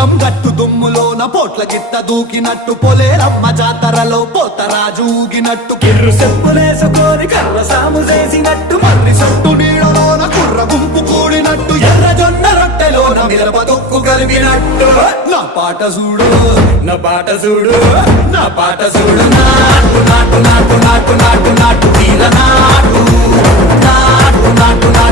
పొలం గట్టు దుమ్ములోన పోట్ల గిట్ట దూకినట్టు పొలేరమ్మ జాతరలో పోతరాజు ఊగినట్టు కిర్రు చెప్పులేసుకొని కర్ర సాము చేసినట్టు మర్రి సొట్టు నీడలోన కుర్ర గుంపు కూడినట్టు ఎర్ర జొన్న రొట్టెలోన మిరప తొక్కు కలిపినట్టు నా పాట చూడు నా పాట చూడు నా పాట చూడు నాటు నాటు నాటు నాటు నాటు నాటు తీర నాటు నాటు నాటు నాటు